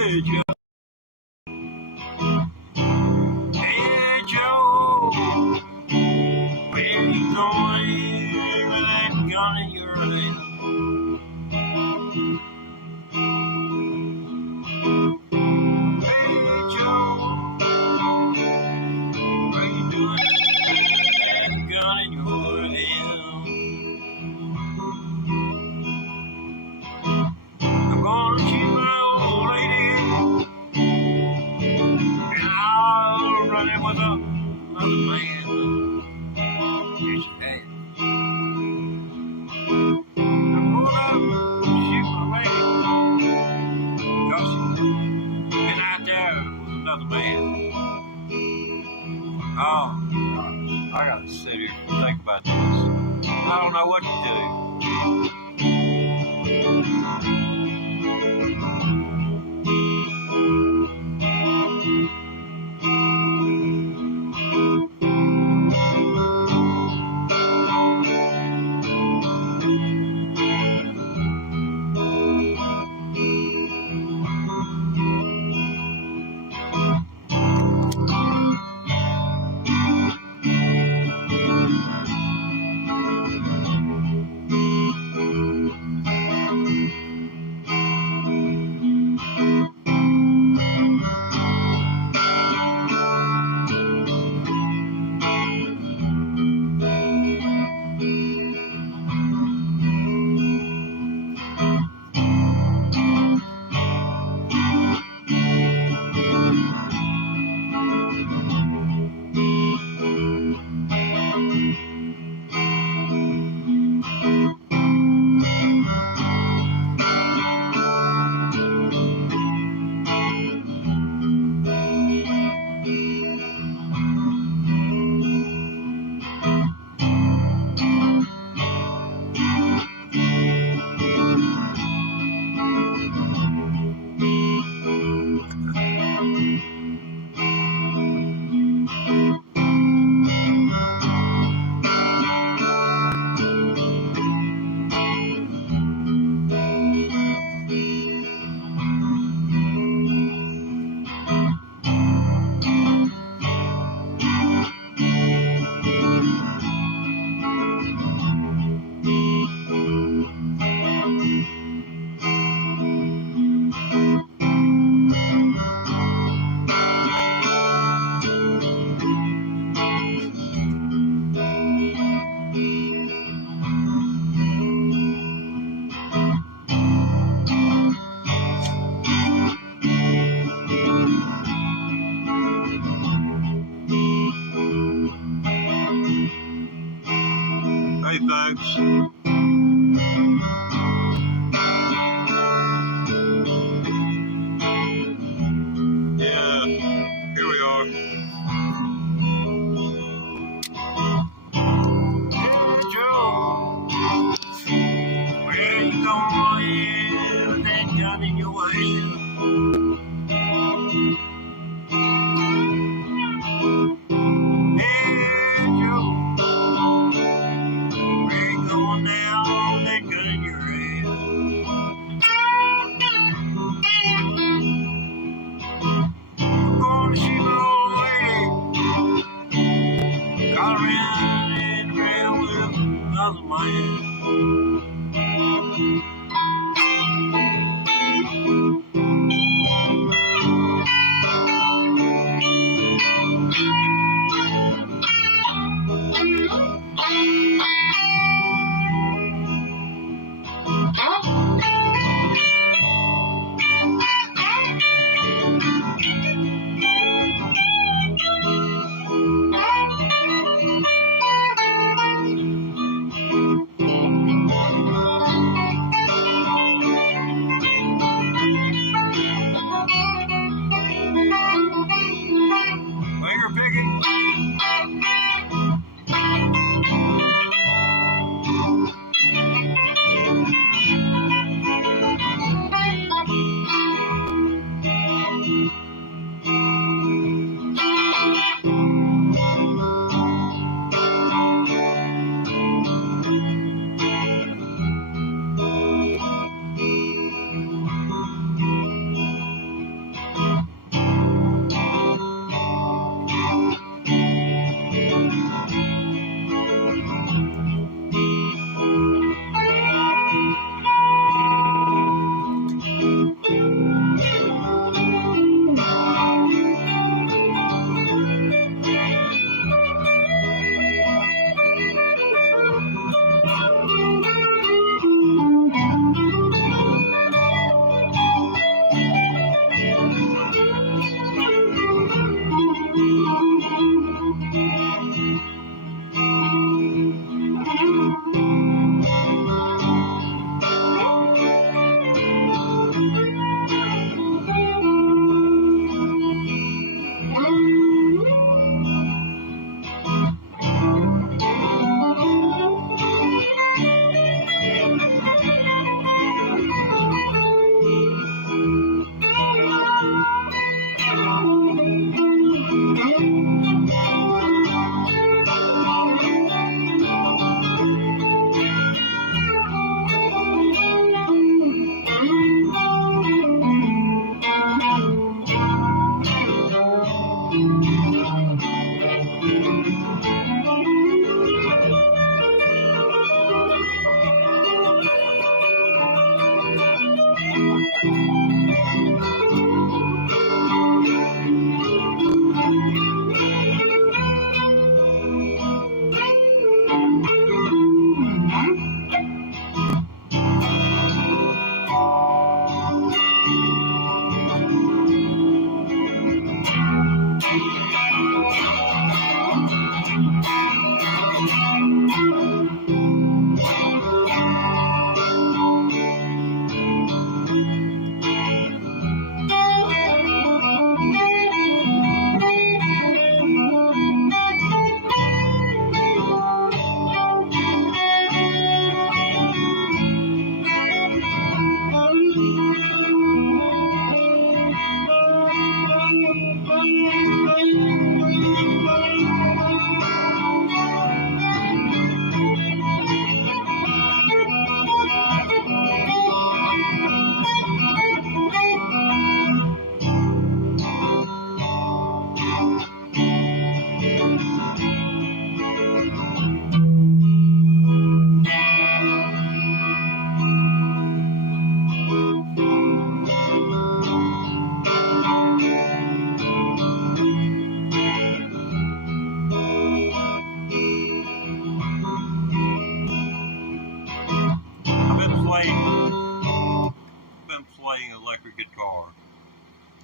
Hey Joe, hey Joe, where you going with that gun in your hand? Hey Joe, what you doing with that gun in your hand? I'm gonna shoot my old lady, and I'll run it with another man. Yes, you have. I'm gonna shoot my lady, 'cause she's been out there with another man. Oh, I gotta sit here and think about this. I don't know what to do. Hey folks. Yeah, here we are. Hey Joe, where you going with that gun in your hand? Hey Joe, where you going now with that gun in your hand? I'm gonna shoot my old lady, got around and around with another man.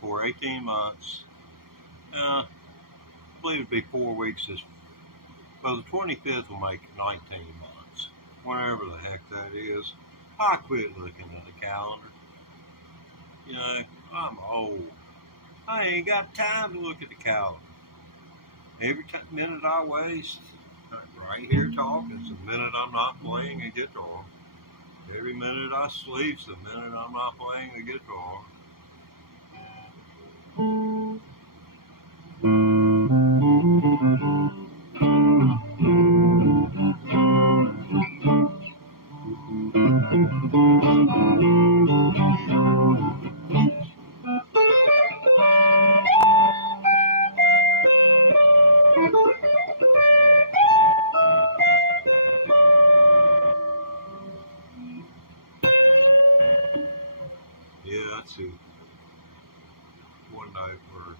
for 18 months. I believe it'd be 4 weeks. Well, the 25th will make 19 months. Whatever the heck that is. I quit looking at the calendar. You know, I'm old. I ain't got time to look at the calendar. Every minute I waste right here talking is the minute I'm not playing a guitar. Every minute I sleep is the minute I'm not playing the guitar. Yeah, that's it. One note where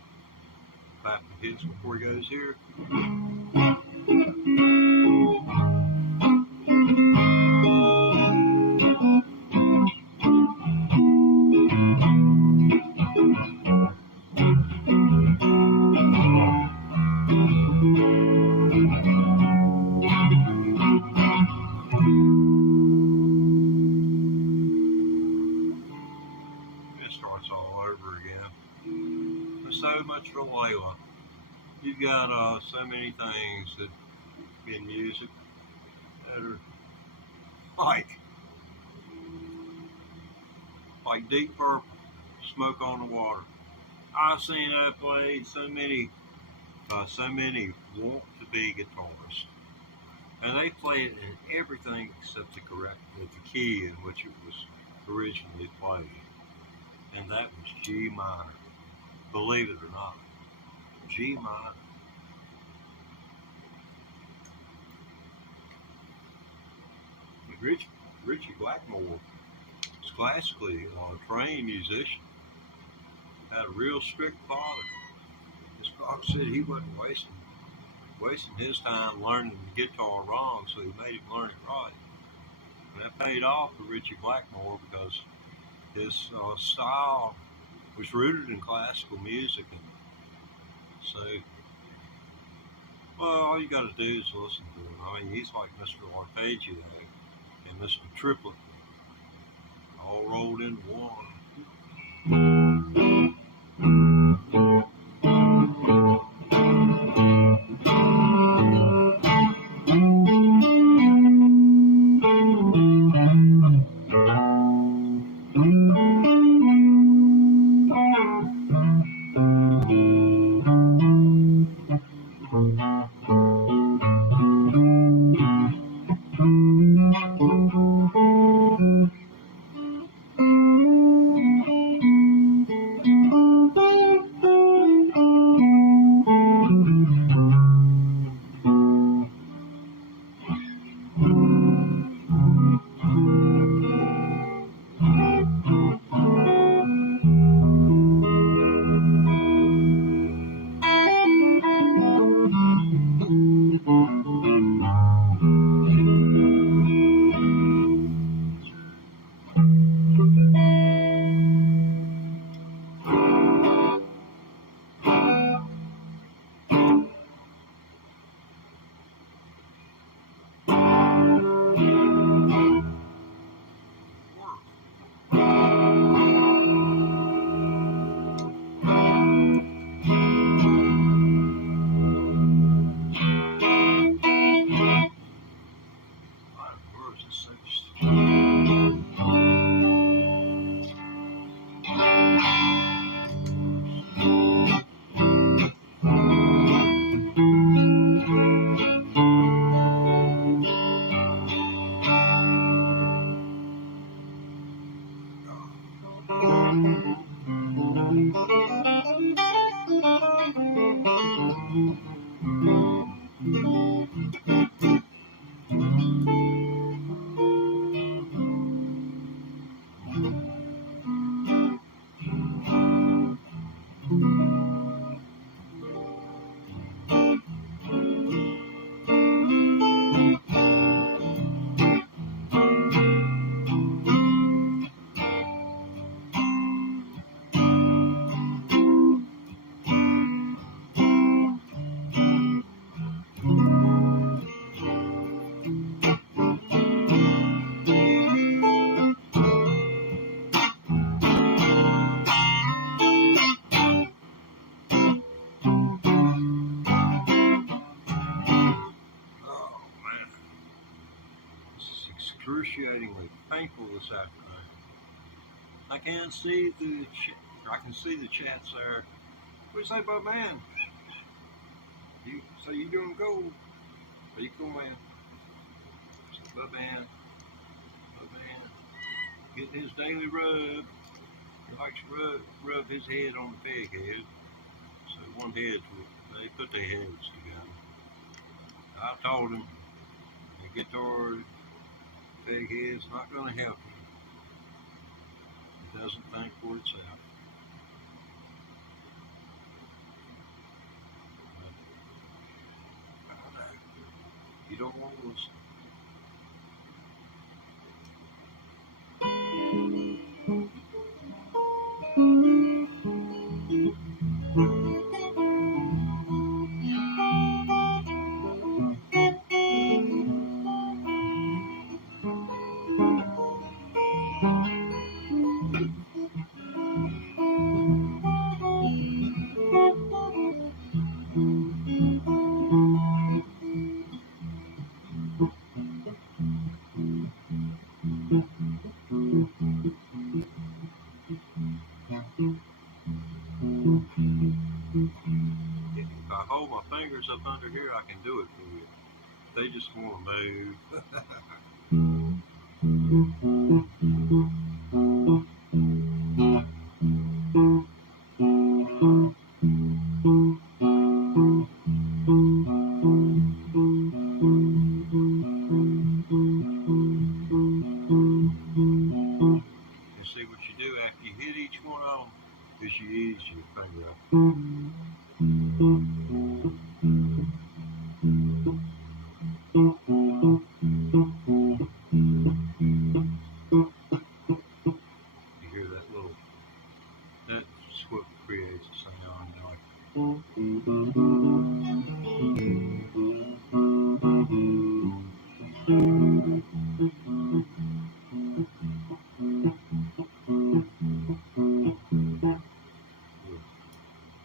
Clapton hits before he goes here. It starts all over again. There's so much for Layla. You've got so many things that in music that are like Deep Purple, Smoke on the Water. I've seen that played so many want to be guitarists, and they play it in everything except the key in which it was originally played, and that was G minor. Believe it or not, G minor. Richie Blackmore was classically a trained musician. Had a real strict father. His father said he wasn't wasting his time learning the guitar wrong, so he made him learn it right. And that paid off for Richie Blackmore because his style was rooted in classical music. And so, well, all you got to do is listen to him. I mean, he's like Mr. Arpeggio and Mr. Triplet, all rolled into one. excruciatingly painful this afternoon. I can see the chats there. What do you say, Bub Man? You doing cool? Are you cool, man? So Bub Man, getting his daily rub. He likes to rub his head on the peg head. So they put their heads together. I told him, the guitar peg head's not going to help him. It doesn't think for itself. You don't want to listen. If I hold my fingers up under here, I can do it for you. They just want to move. And see what you do after you hit each one of them is you ease your finger up. You hear that's what creates the sound.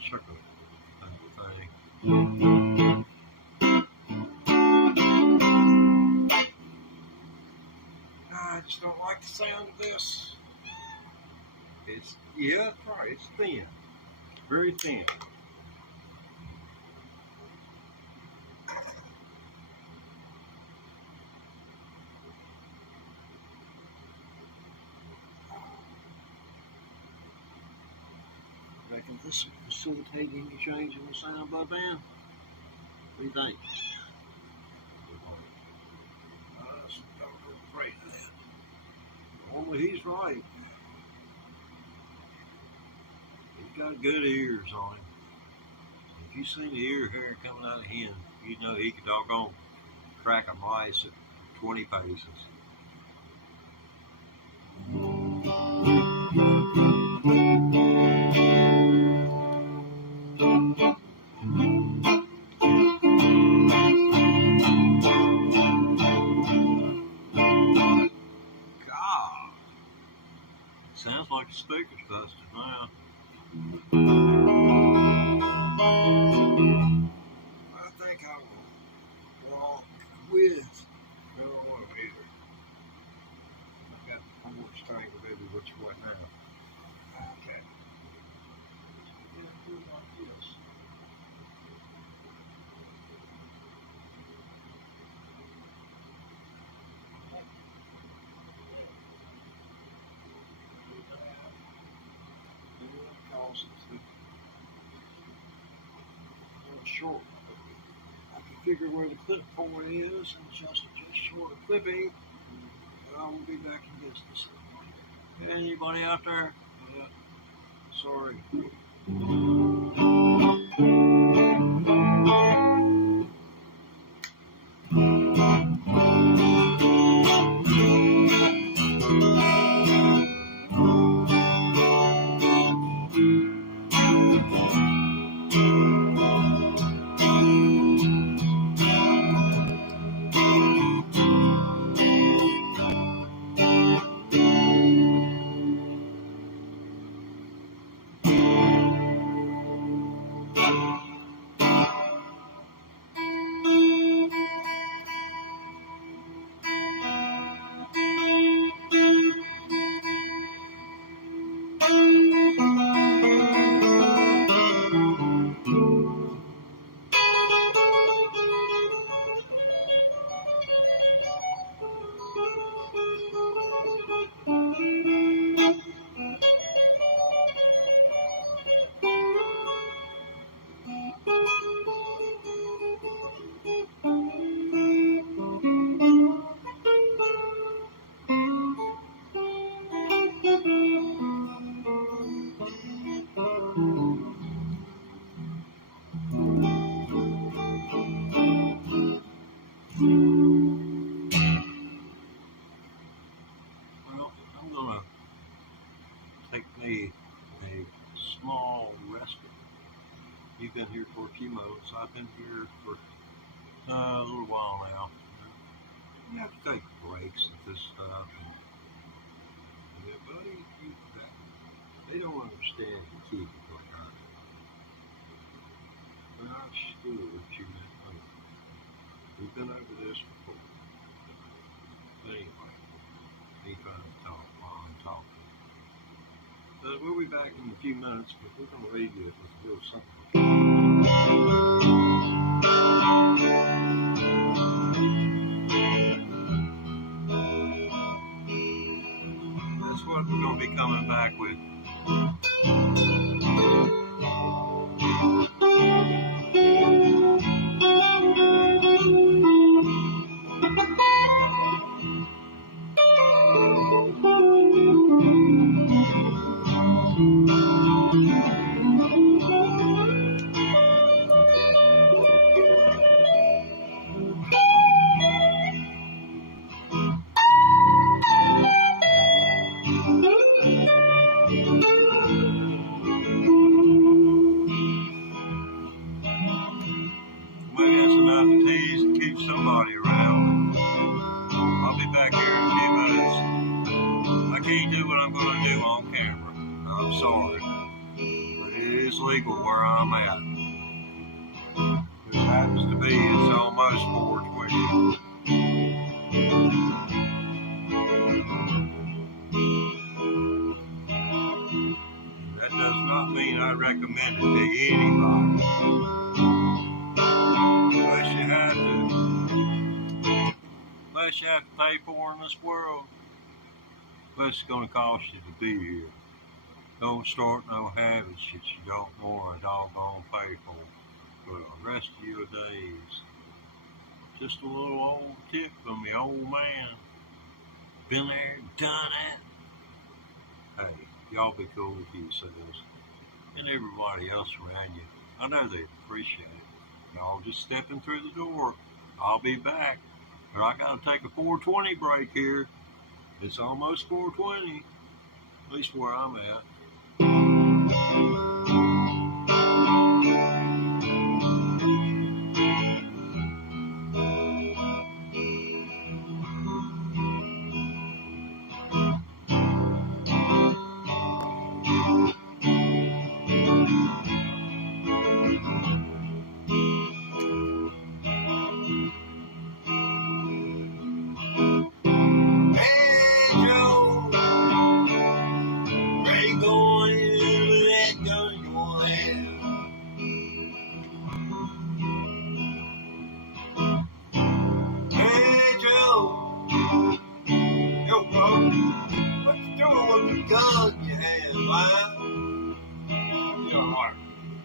Chuckle thing. I just don't like the sound of this. It's right. It's thin, very thin. Reckon this will facilitate any change in the sound, Bub Man? What do you think? I'm afraid of that. Only he's right. He's got good ears on him. If you seen the ear hair coming out of him, you'd know he could doggone crack a mice at 20 paces. God, sounds like the speaker's busted now. I think I will walk with. I don't want to either. I've got how much tangled into which way now. Okay. Do it like this. Cause it's a little short. I can figure where the clip point is and just short of clipping. I will be back in business. Anybody out there? Sorry. I've been here for a little while now. You have to take breaks and this stuff. And, yeah, buddy, they don't understand the kids like I do. But I'm sure that you know. We've been over this before. But anyway, me trying to talk while I'm talking. We'll be back in a few minutes, but we're going to leave you with a little something. That's what we're going to be coming back with. Maybe that's enough to tease and keep somebody around. I'll be back here in a few minutes. I can't do what I'm going to do on camera. I'm sorry. But it is legal where I'm at. It happens to be, it's almost 4:20. That does not mean I recommend it to anybody. Unless you have to pay for in this world, but it's going to cost you to be here. Don't start no habits that you don't want a doggone pay for the rest of your days. Just a little old tip from the old man. Been there, done it. Hey, y'all be cool with yourselves and everybody else around you. I know they appreciate it. Y'all just stepping through the door. I'll be back. But I gotta take a 4:20 break here. It's almost 4:20, at least where I'm at.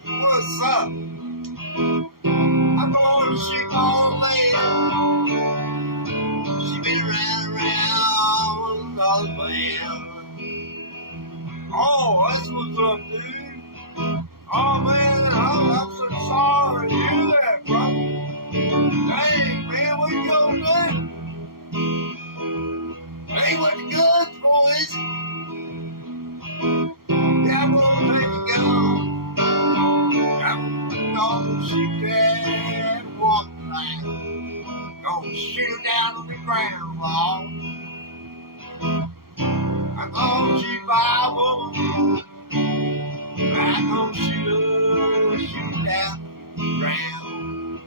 What's up? I'm going to see my old lady. She been around all the way. Oh, that's what's up, dude. Oh, man, I'm so sorry to hear that, bro. Dang, man, what you gonna do? Ain't what the guns, boys. Yeah, I'm gonna take you gone. I'm gonna shoot that one down. Gonna shoot her down on the ground, Lord. I'm gonna shoot my woman. I'm gonna shoot down the ground.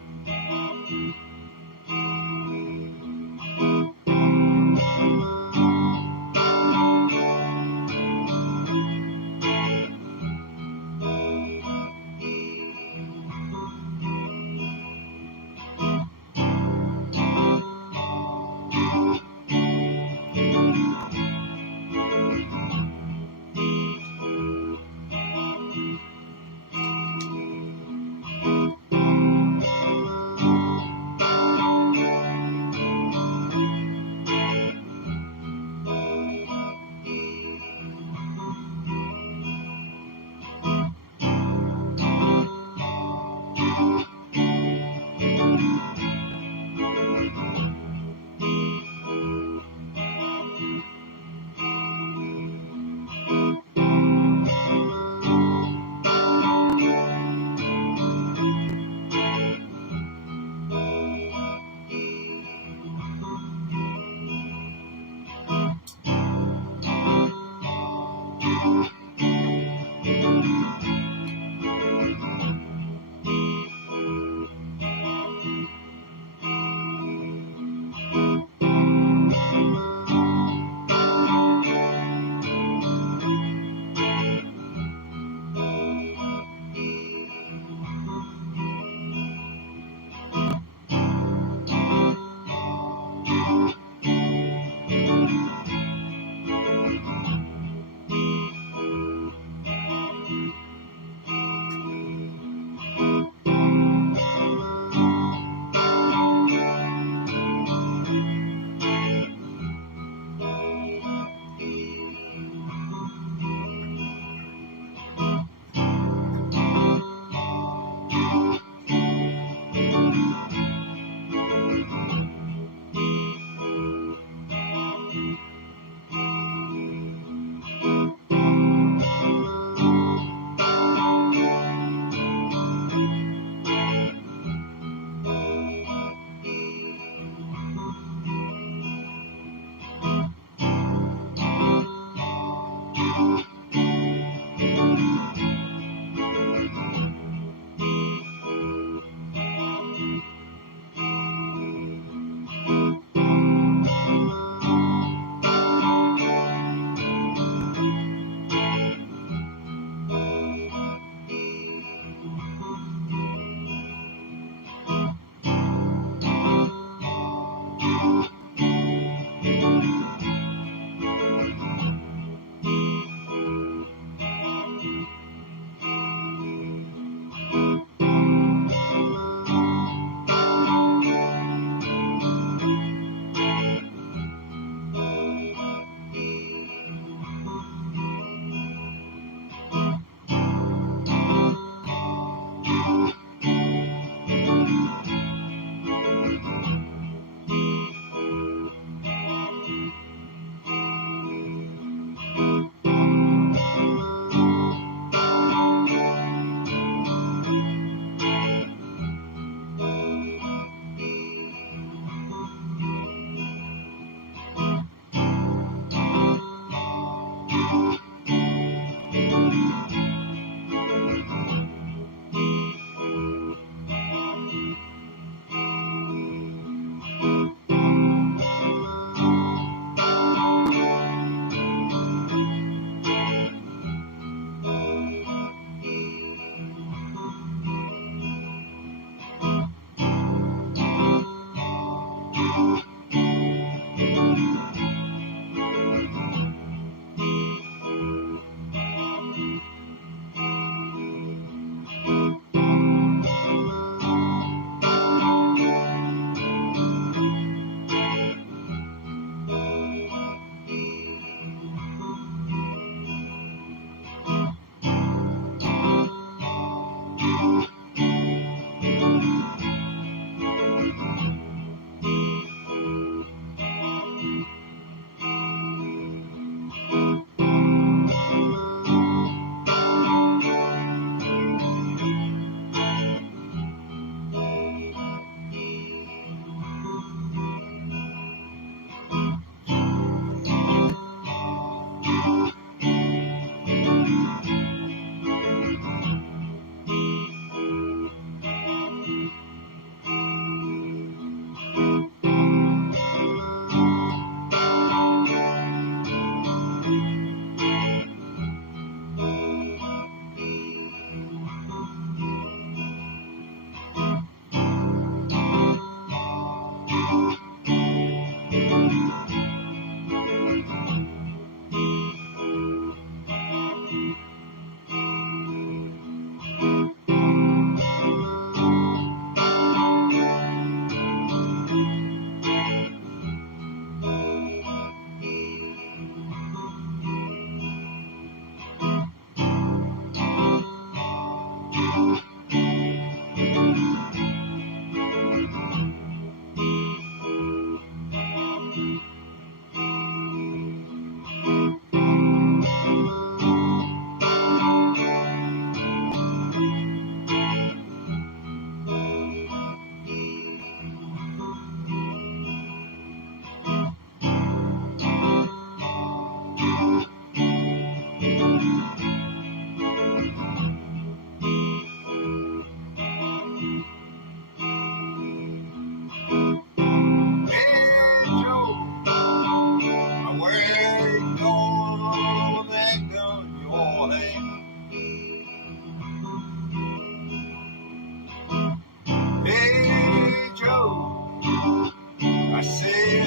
I said,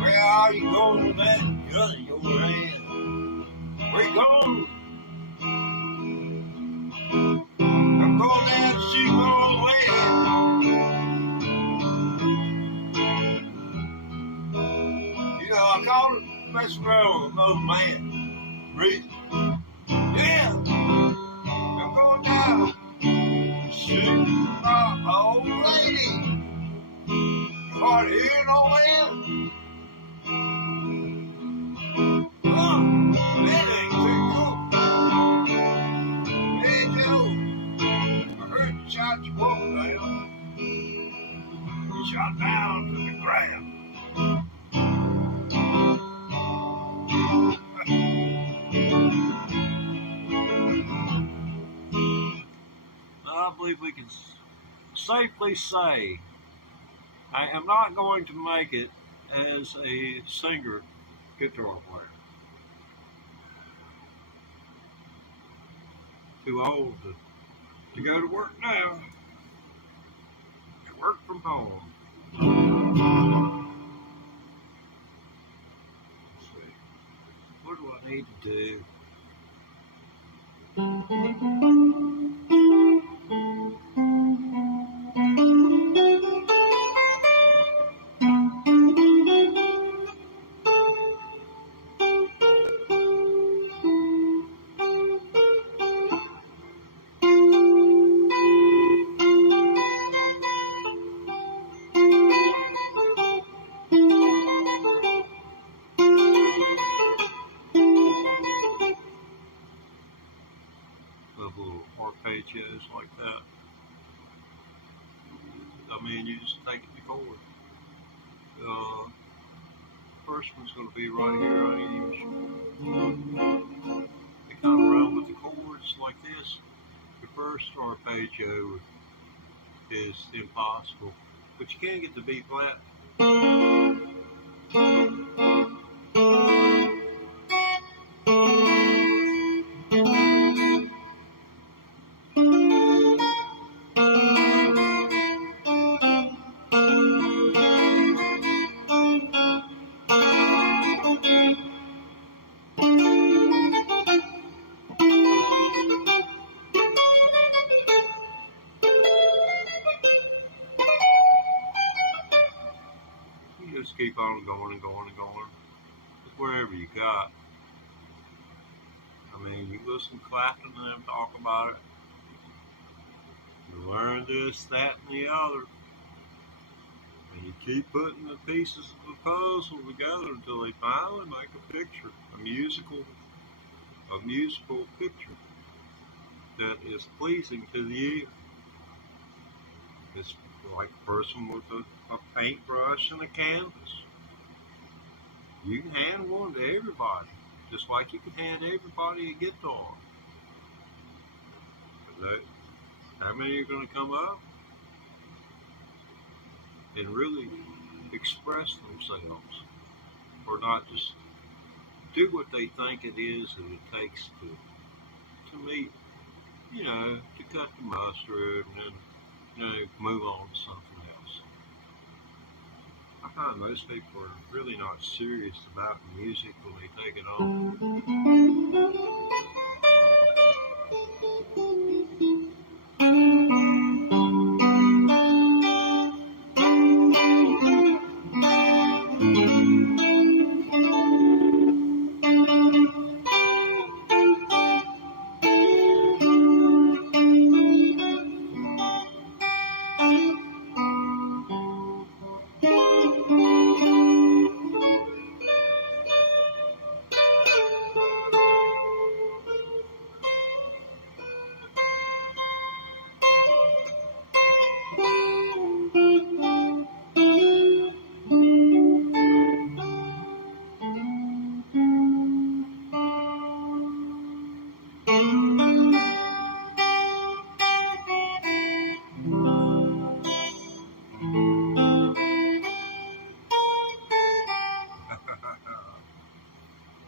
where are you going with that gun in your hand? Where you going? I'm going down to shoot my old lady. You know, I called her messing around with an old man. Reason. Yeah, I'm going down to shoot my old lady. Hard hearing on that? That ain't too cool. Hey, Joe, I heard you shot your woman down. You shot down to the ground. I believe we can safely say I am not going to make it as a singer guitar player. Too old to go to work now. I work from home. Let's see. What do I need to do? Little arpeggios like that. I mean, you just take the chord. First one's going to be right here on they kind of run with the chords like this. The first arpeggio is impossible, but you can get the B flat. Just keep on going and going and going. Just wherever you got. I mean, you listen to Clapton and them talk about it. You learn this, that, and the other. And you keep putting the pieces of the puzzle together until they finally make a picture, a musical picture that is pleasing to the ear. It's like a person with a paintbrush and a canvas. You can hand one to everybody, just like you can hand everybody a guitar. But how many are going to come up and really express themselves, or not just do what they think it is that it takes to meet, you know, to cut the mustard and then, you know, move on to something else. I find most people are really not serious about music when they take it on.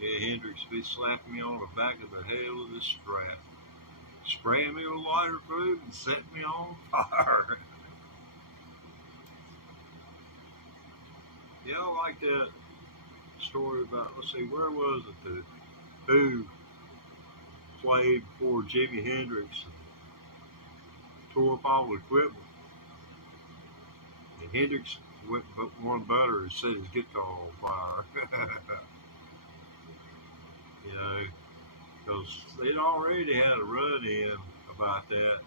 Yeah, Hendrix be slapping me on the back of the head with his strap, spraying me with lighter fluid and setting me on fire. Yeah, I like that story about, let's see, where was it? Who played before Jimi Hendrix and tore up all the equipment. And Hendrix went but one better and set his guitar on fire. You know, because they'd already had a run in about that.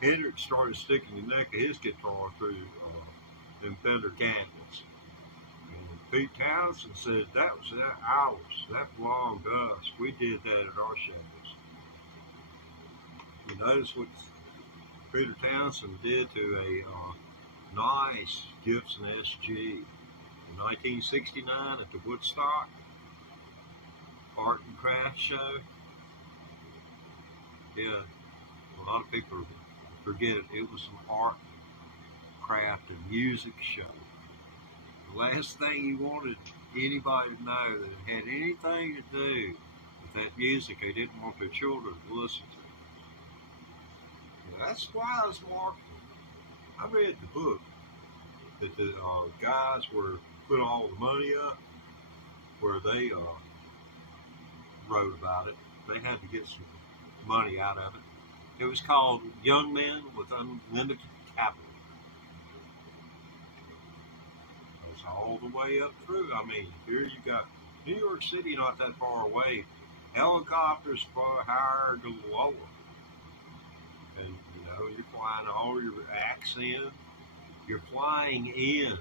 Hendrix started sticking the neck of his guitar through them Fender cabinets. And Pete Townsend said that was ours. That belonged to us. We did that at our shows. You notice what Peter Townsend did to a nice Gibson SG in 1969 at the Woodstock Art and Craft Show. Yeah, a lot of people forget it was an art, craft, and music show. The last thing you wanted anybody to know that it had anything to do with that music they didn't want their children to listen to. And that's wise marketing. I read the book that the guys were put all the money up where they wrote about it. They had to get some money out of it. It was called Young Men with Unlimited Capital. That's all the way up through. I mean, here you got New York City not that far away. Helicopters far higher to lower. And, you know, you're flying all your acts in. You're flying in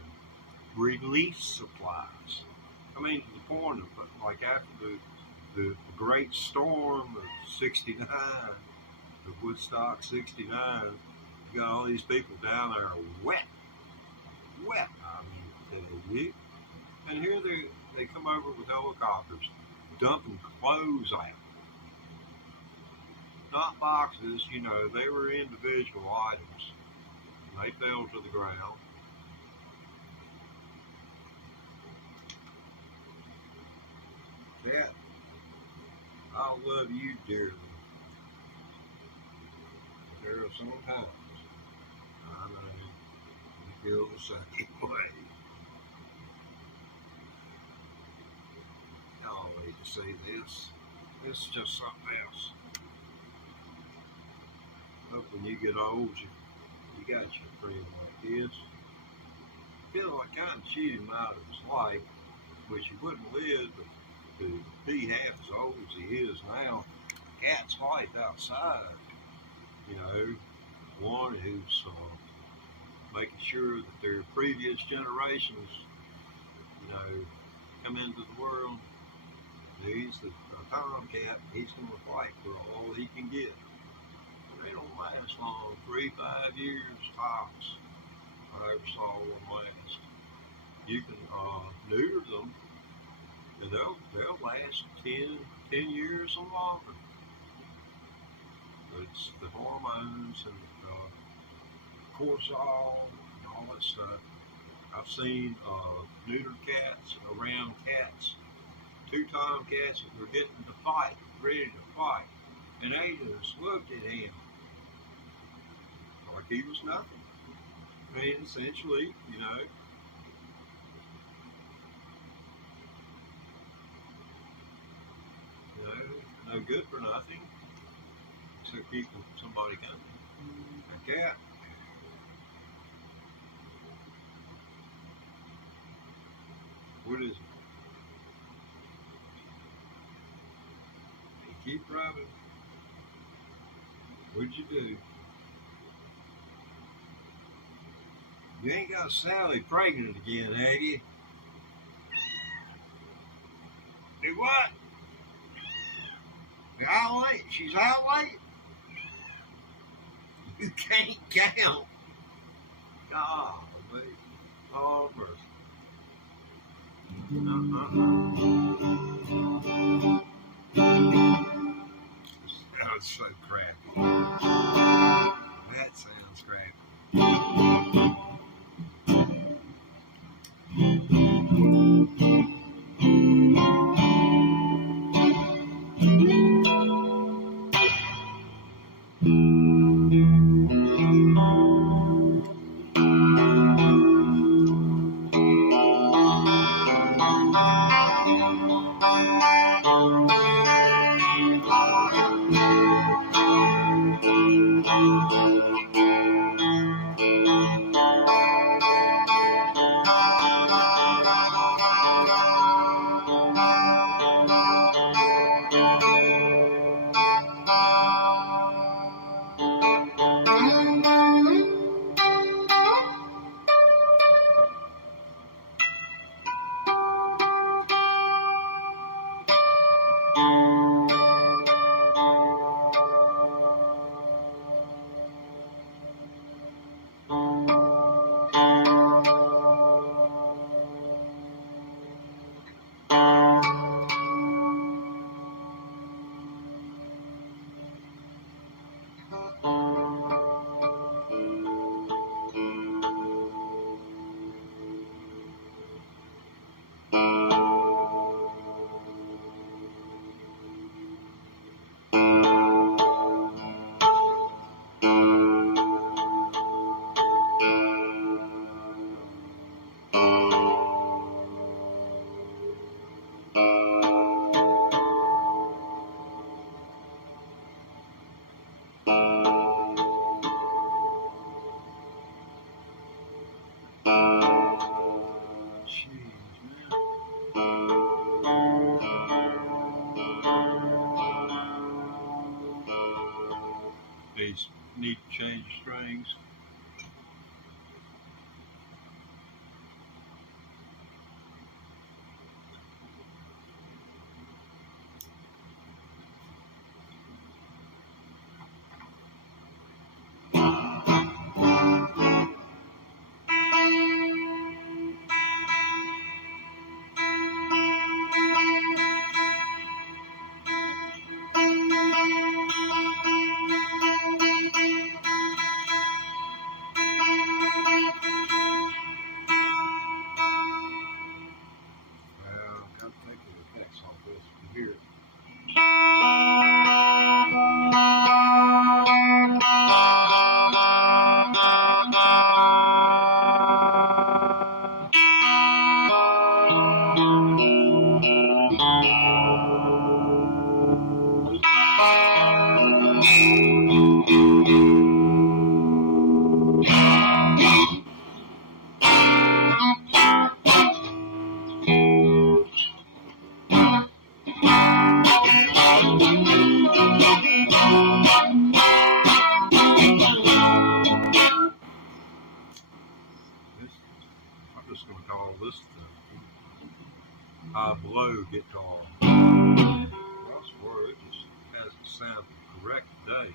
release supplies. I mean, to the point of, like, after the great storm of 69, the Woodstock 69, you got all these people down there wet. I mean, and here they come over with helicopters, dumping clothes out. Not boxes, you know, they were individual items. And they fell to the ground. That, I love you dearly. There are some times I know you feel the same way. Y'all need to see this. This is just something else. Hope when you get old, you got your friend like this. I feel like kind of cheating him out of his life, which he wouldn't live to be half as old as he is now. Cats fight outside. You know, one who's making sure that their previous generations, you know, come into the world. He's the tomcat. He's going to fight for all he can get. They don't last long, 3-5 years tops. I ever saw one last. You can neuter them, and they'll last 10 years or longer. It's the hormones and cortisol and all that stuff. I've seen neutered cats around cats, 2 tomcats that were getting to fight, ready to fight, and they just looked at him like he was nothing. I mean, essentially, you know, no good for nothing, except keeping somebody company. A cat. What is it? You keep driving. What'd you do? You ain't got Sally pregnant again, have you? Do what? Out late? She's out late? You can't count. God, oh, mercy. Sounds so crappy. That sounds crappy. These need to change the strings. I've got to take the effects off this from here. I'm just going to call this the high blow guitar. That's where it just hasn't sounded correct today.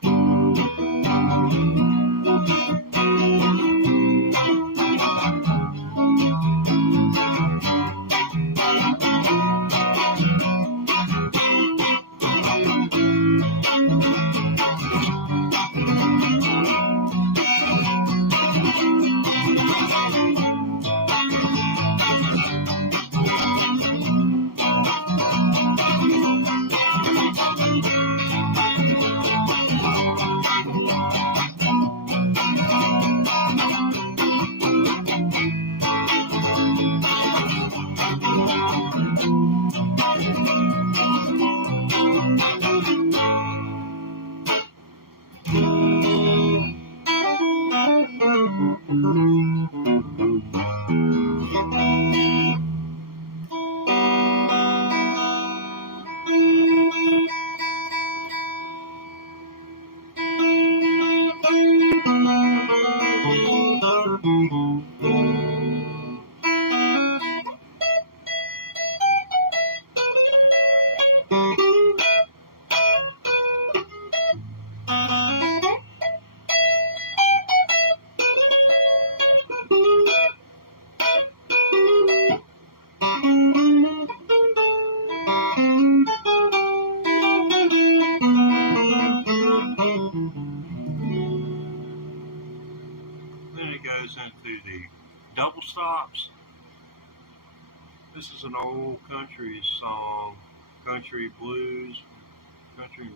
Then it goes into the double stops. This is an old country song, country and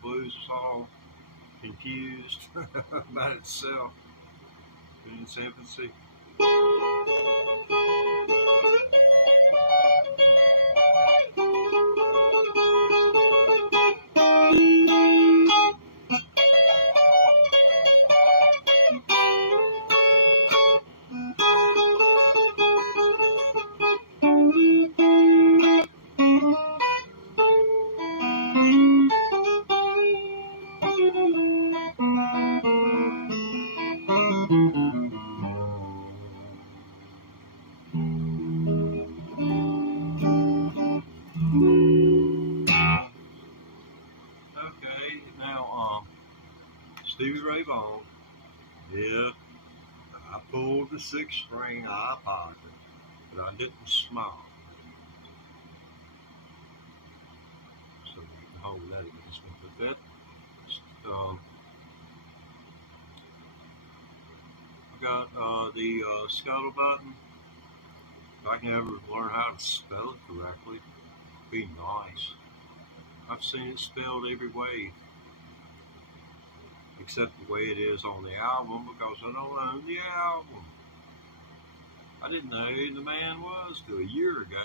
blues song, confused about itself in its infancy. Okay, now Stevie Ray Vaughan. Yeah, I pulled the 6-string out of pocket, but I didn't smile. So we can hold that against me. But that, I got the scuttle button. If I can ever learn how to spell it correctly, it'd be nice. I've seen it spelled every way, except the way it is on the album, because I don't own the album. I didn't know who the man was till a year ago.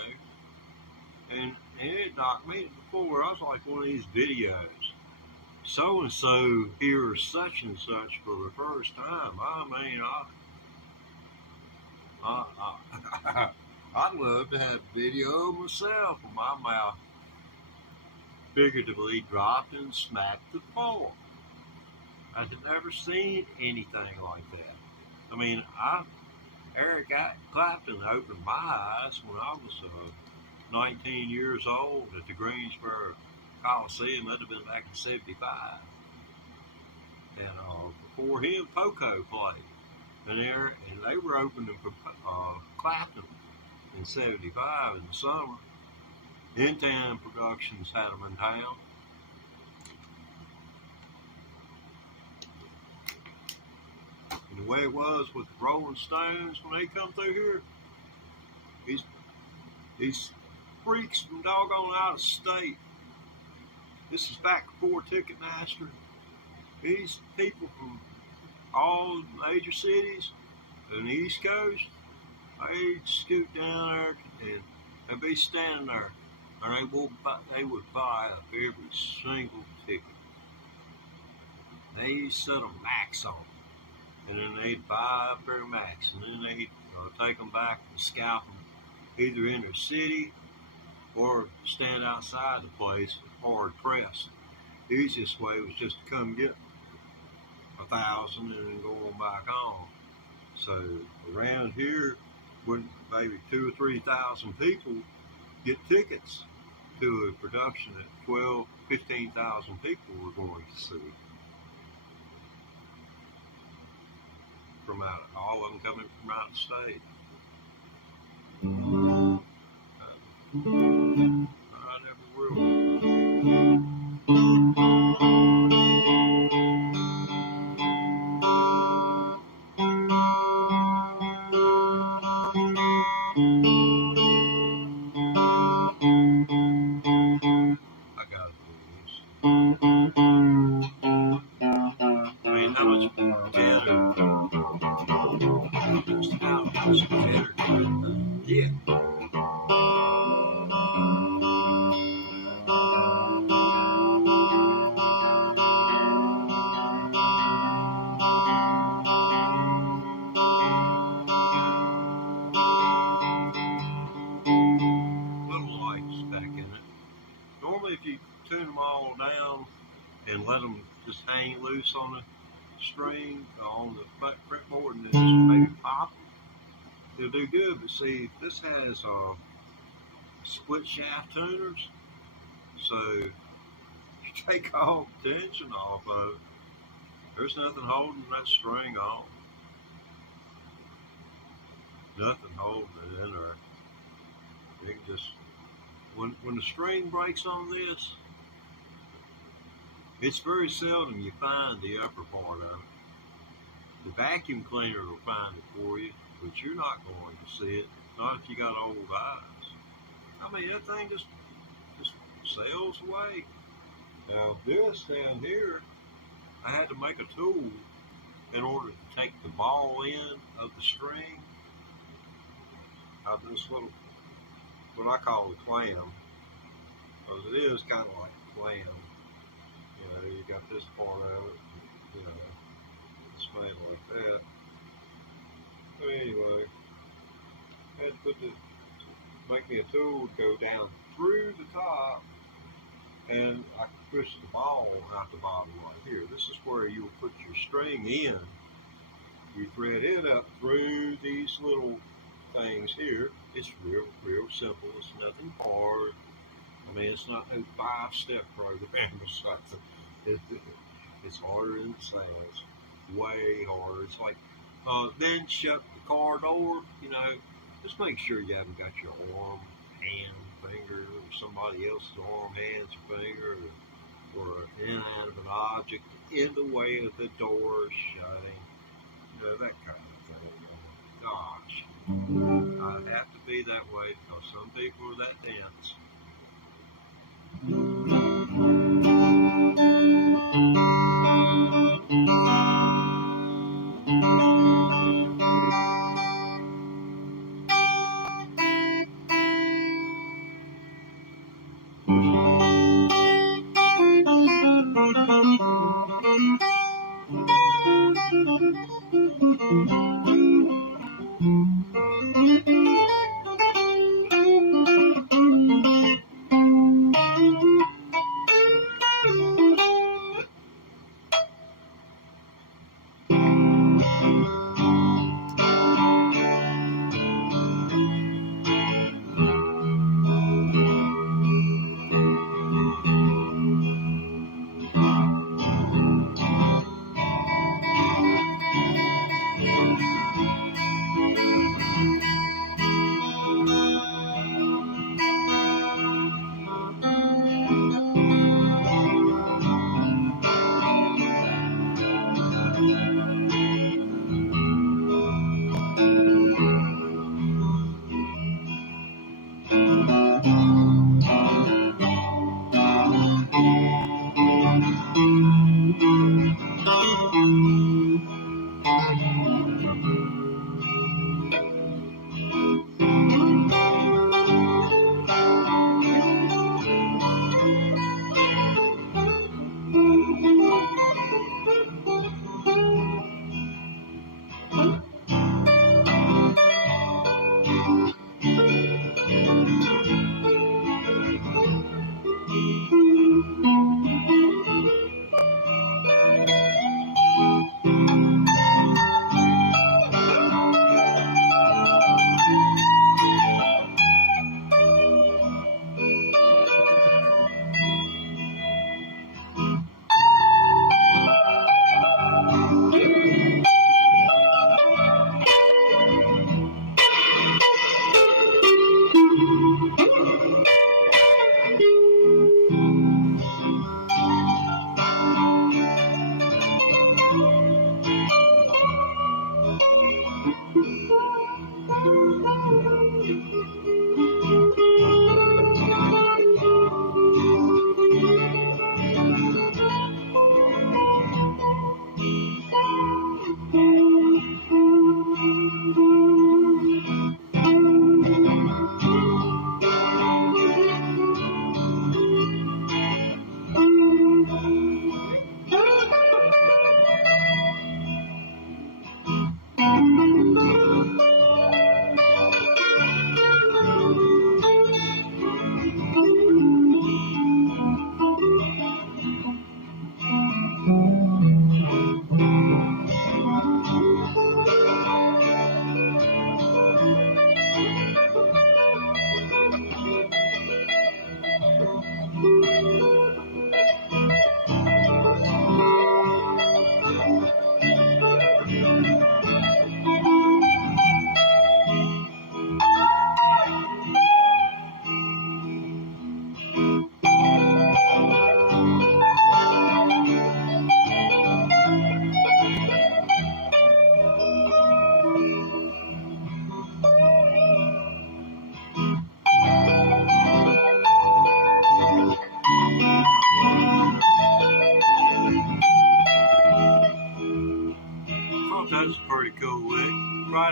And it knocked me to the floor. I was like one of these videos. So and so hears such and such for the first time. I mean, I'd love to have video of myself with my mouth figuratively dropped and smacked the floor. I had never seen anything like that. I mean, Eric Clapton opened my eyes when I was 19 years old at the Greensboro Coliseum. That'd have been back in '75. And before him, Poco played. And they were opening for Clapton in '75 in the summer. In Town Productions had them in town. And the way it was with the Rolling Stones when they come through here, these freaks from doggone out of state. This is back before Ticketmaster. These people from all major cities on the East Coast, they'd scoot down there and they'd be standing there, and they would buy up every single ticket. They set a max on it, and then they'd buy up their max, and then they'd take them back and scalp them either in their city or stand outside the place hard pressed. The easiest way was just to come get 1,000 and then go on back home. So around here, when maybe 2,000 or 3,000 people get tickets to a production that 12,000, 15,000 people were going to see. From all of them coming from out of state. I never will. I gotta do this. I mean, how much better? Just how much better can it get? If you tune them all down and let them just hang loose on the string on the fretboard and then just maybe pop them, they'll do good. But see, this has split shaft tuners, so you take all the tension off of it. There's nothing holding that string off. Nothing holding it in there. You can just when the string breaks on this, it's very seldom you find the upper part of it. The vacuum cleaner will find it for you, but you're not going to see it, not if you got old eyes. I mean, that thing just sails away. Now this down here, I had to make a tool in order to take the ball end of the string out of this little, what I call the clam, because it is kind of like a clam. You know, you got this part of it, you know, it's made like that. So anyway, I had to make me a tool to go down through the top, and I push the ball out the bottom right here. This is where you will put your string in. You thread it up through these little things here. It's real simple. It's nothing hard. I mean, it's not no 5-step program or something. It's harder than it sounds. Way harder. It's like, then shut the car door, you know, just make sure you haven't got your arm, hand, finger, or somebody else's arm, hands, or finger, or an inanimate object in the way of the door shutting. You know, that kind of thing. Gosh. I have to be that way because some people are that dense.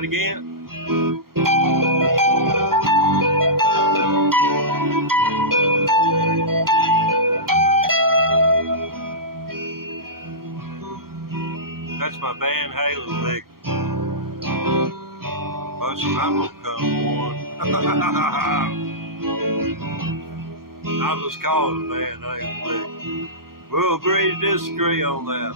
it again. That's my Van Halen lick. Buses, I'm gonna come one. I'll just call it a Van Halen lick. We'll agree to disagree on that.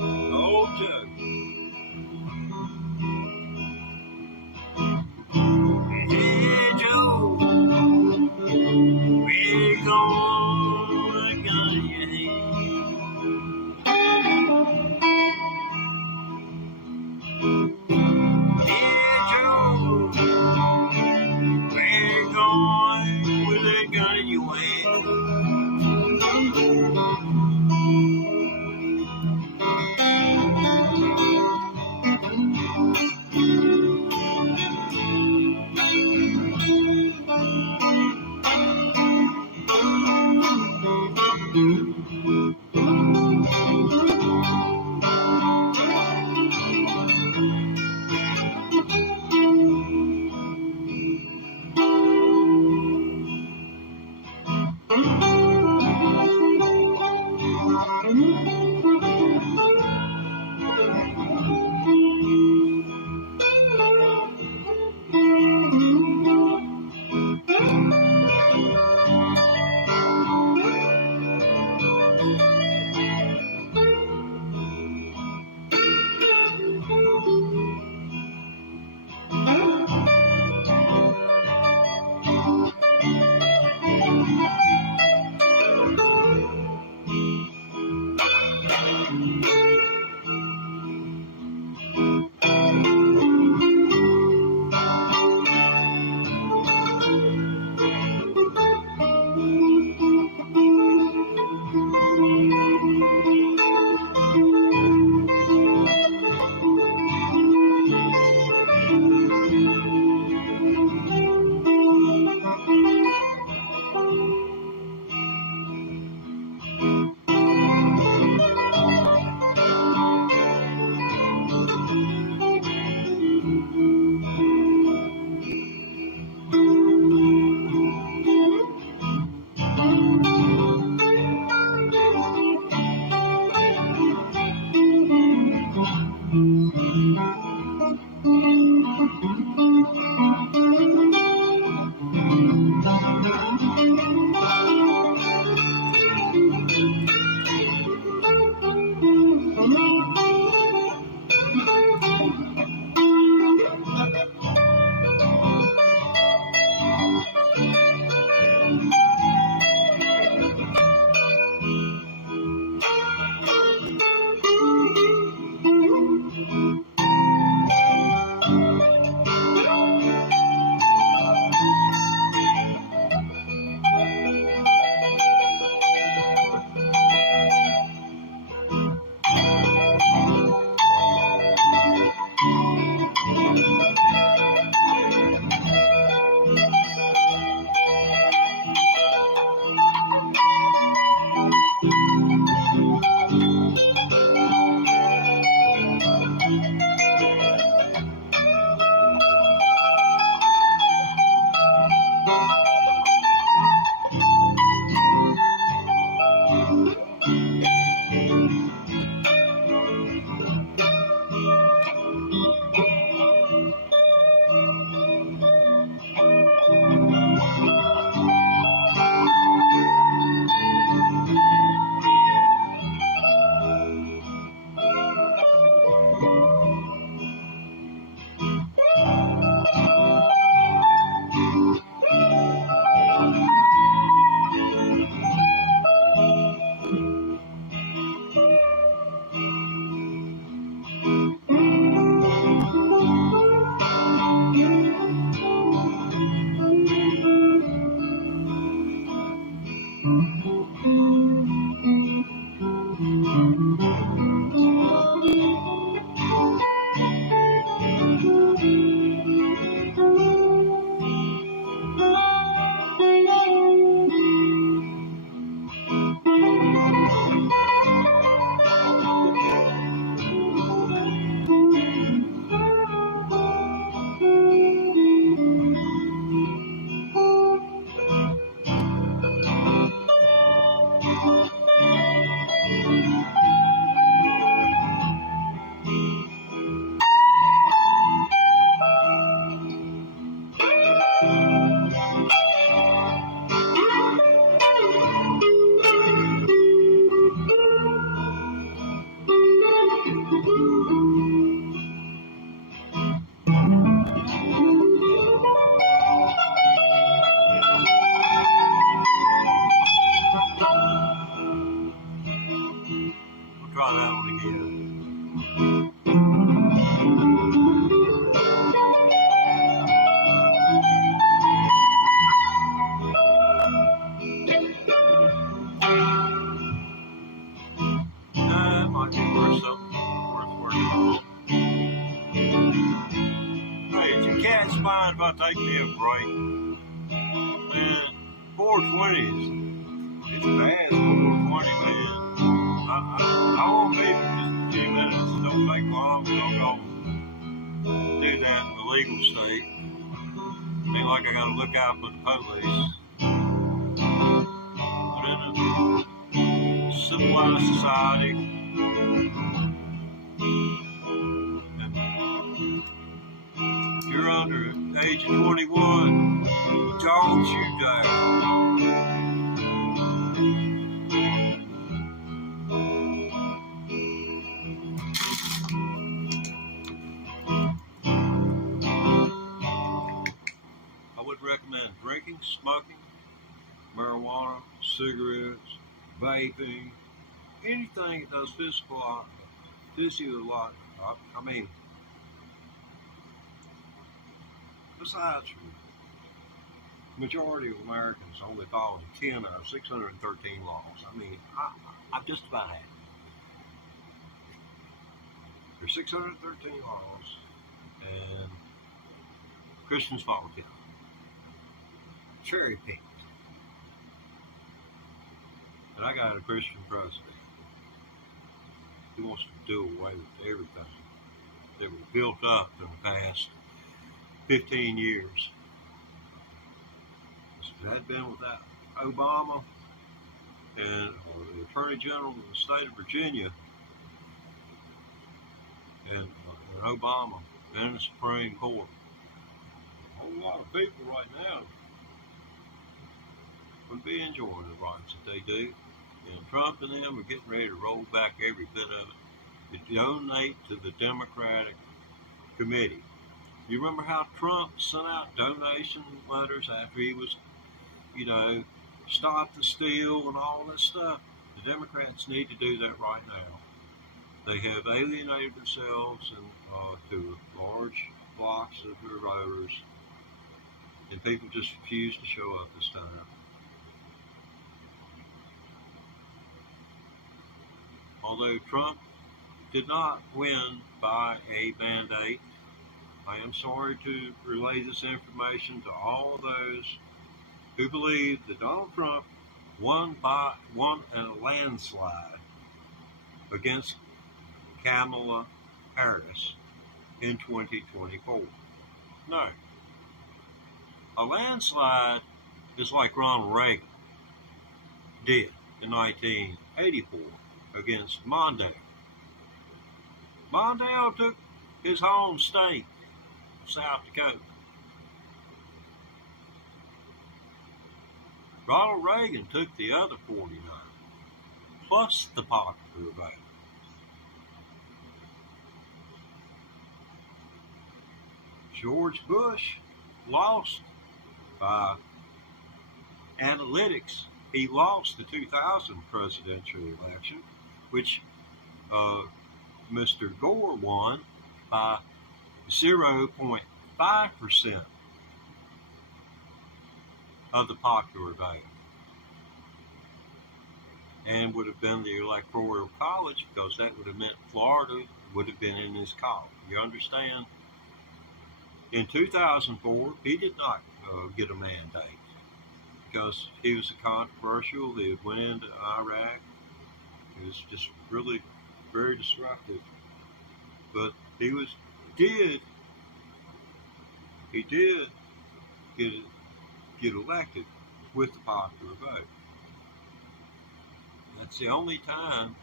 Oh, Joe. Hey, Joe. We're gonna get you. Yeah, Joe. We're going with a gun in your hand. It might be worth something worth working on. Hey, if you cats mind if I take me a break? Man, 420 it's bad 420, man. I won't be for just a few minutes. It don't take long. Don't go do that in the legal state. Ain't like I gotta look out for the police. But in a civilized society, if you're under the age of 21, dogs you go. I would recommend drinking, smoking, marijuana, cigarettes, vaping, anything that does physical. I mean, besides, the majority of Americans only follow 10 out of 613 laws. I mean, I'm just about happy. There's 613 laws, and Christians follow 10. Cherry picked. And I got a Christian president. He wants to do away with everything that was built up in the past 15 years. If it had been without Obama and the Attorney General of the state of Virginia and Obama and the Supreme Court, a whole lot of people right now would be enjoying the rights that they do. And Trump and them are getting ready to roll back every bit of it to donate to the Democratic Committee. You remember how Trump sent out donation letters after he was, stop the steal and all that stuff? The Democrats need to do that right now. They have alienated themselves to large blocks of their voters, and people just refuse to show up this time. Although Trump did not win by a mandate, I am sorry to relay this information to all those who believe that Donald Trump won in a landslide against Kamala Harris in 2024. No. A landslide is like Ronald Reagan did in 1984 against Mondale. Mondale took his home state of South Dakota. Ronald Reagan took the other 49, plus the popular vote. George Bush lost by analytics. He lost the 2000 presidential election, which Mr. Gore won by 0.5% of the popular vote, and would have been the Electoral College, because that would have meant Florida would have been in his column. You understand? In 2004, he did not get a mandate because he was controversial. He went into Iraq. It was just really very disruptive. But he did get elected with the popular vote. That's the only time,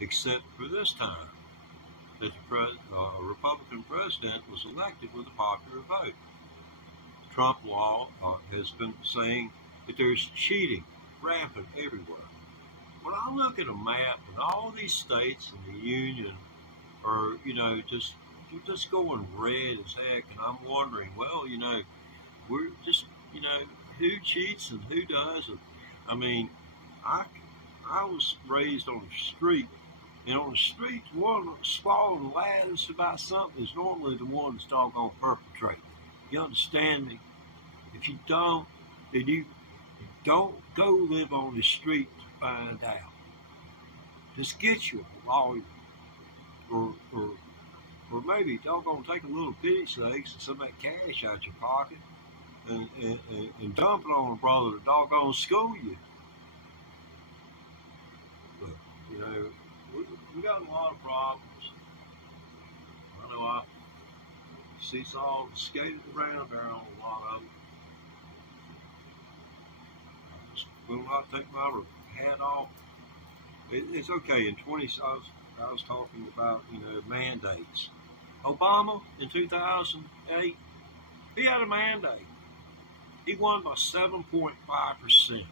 except for this time, that a Republican president was elected with a popular vote. Trump law has been saying that there's cheating rampant everywhere. When I look at a map and all these states in the union are, just going red as heck, and I'm wondering, well, we're just, who cheats and who doesn't? I mean, I was raised on the street And on the street, the one that's squalling the loudest about something is normally the one that's doggone perpetrating. You understand me? If you don't, then you don't go live on the street to find out. Just get you a lawyer, or maybe doggone take a little pity stakes and some of that cash out your pocket and dump it on a brother to doggone school you. But, you know, we got a lot of problems. I know I see all skated around there on a lot of them. I just will not take my hat off. It's okay. In 20, I was talking about, mandates. Obama in 2008, he had a mandate. He won by 7.5%.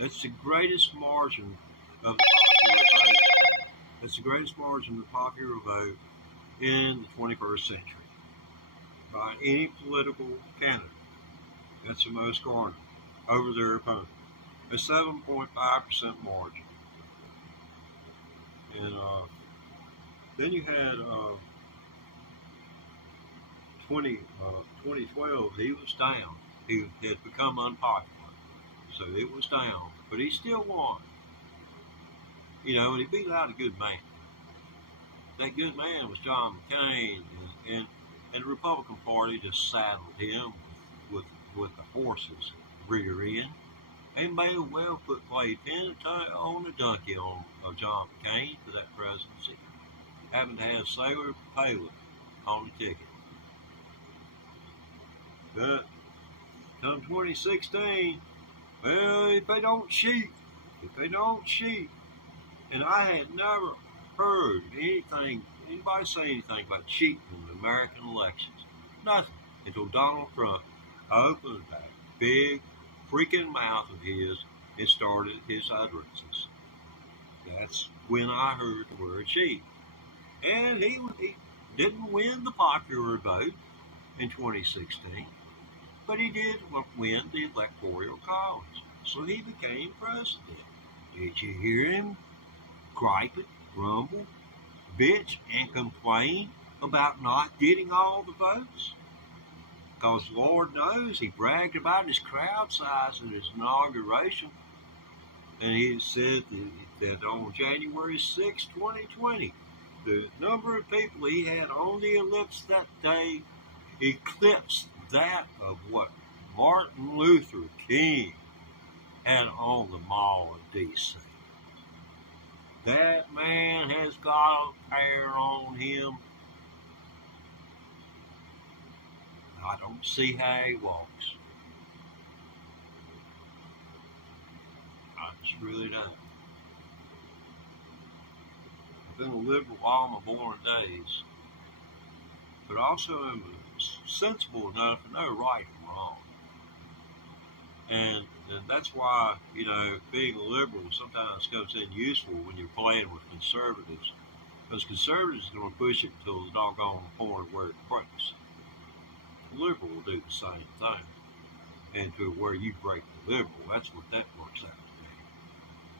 That's the greatest margin of the popular vote. That's the greatest margin of the popular vote in the 21st century by any political candidate. That's the most garnered over their opponent. A 7.5% margin. And then you had 2012, he was down. He had become unpopular. So it was down. But he still won. And he beat out a good man. That good man was John McCain. And the Republican Party just saddled him with the horse's rear end. They may well played pin on the donkey of John McCain for that presidency, having to have Sailor Palin on the ticket. But come 2016, well, if they don't cheat, and I had never heard anybody say anything about cheating in the American elections. Nothing. Until Donald Trump opened that big freaking mouth of his and started his utterances. That's when I heard the word cheat. And he didn't win the popular vote in 2016, but he did win the Electoral College. So he became president. Did you hear him gripe, grumble, bitch, and complain about not getting all the votes? Because Lord knows he bragged about his crowd size at his inauguration. And he said that on January 6, 2020, the number of people he had on the ellipse that day eclipsed that of what Martin Luther King had on the Mall of D.C. That man has got a pair on him. I don't see how he walks. I just really don't. I've been a liberal all my born days, but also am sensible enough to know right and wrong. And that's why, being a liberal sometimes comes in useful when you're playing with conservatives, because conservatives are going to push it until the doggone point where it breaks. The liberal will do the same thing. And to where you break the liberal, that's what that works out to be.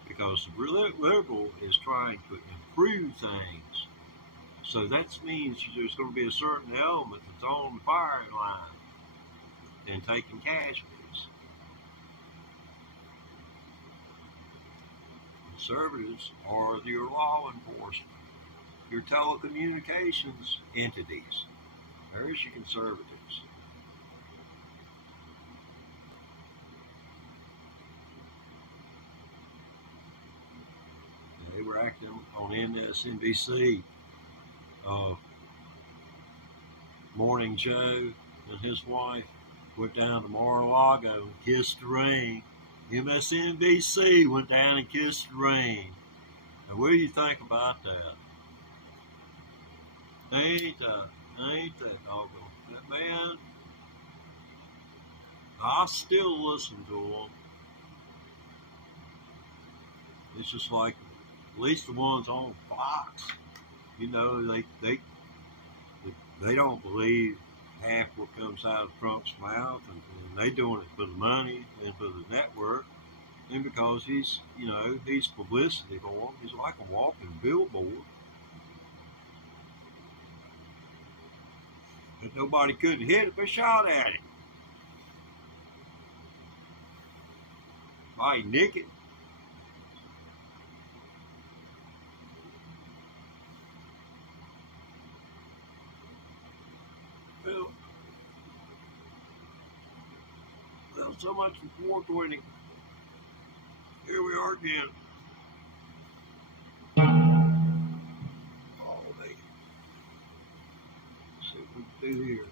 Because the liberal is trying to improve things. So that means there's going to be a certain element that's on the firing line and taking casualties. Conservatives are your law enforcement, your telecommunications entities. There's your conservatives. They were acting on MSNBC. Morning Joe and his wife went down to Mar-a-Lago and kissed the ring. MSNBC went down and kissed the ring. Now, what do you think about that? Ain't that doggone? That man, I still listen to him. It's just like, at least the ones on Fox, they don't believe half what comes out of Trump's mouth, and they doing it for the money and for the network. And because he's publicity for him. He's like a walking billboard. But nobody couldn't hit it but shot at him. Why nick it? Well, so much for 420. Here we are again. All day. Let's see what we can do here.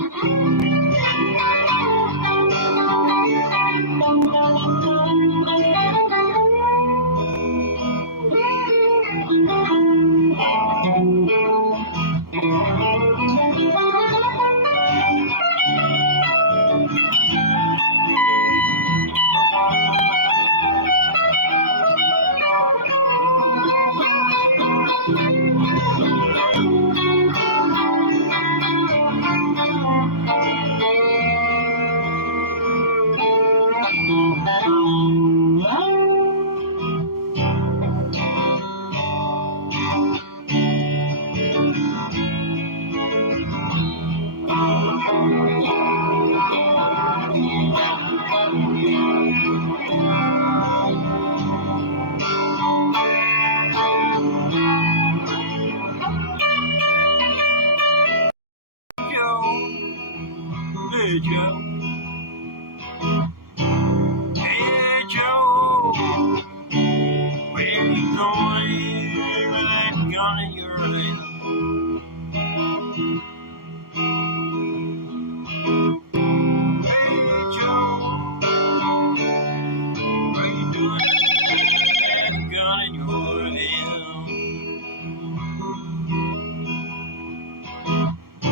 Hey Joe, hey Joe, where you going with that gun in your hand? Hey Joe, what you doing with that gun in your hand?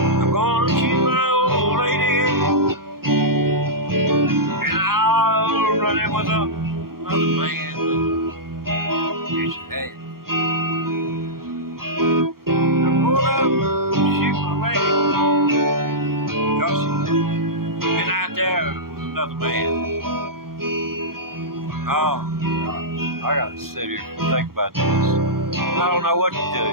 I'm gonna shoot my old lady, and I'll run it with another man. Yes, you have. I'm gonna shoot my lady, 'cause she's been out there with another man. Oh, gosh, I gotta sit here and think about this. I don't know what to do.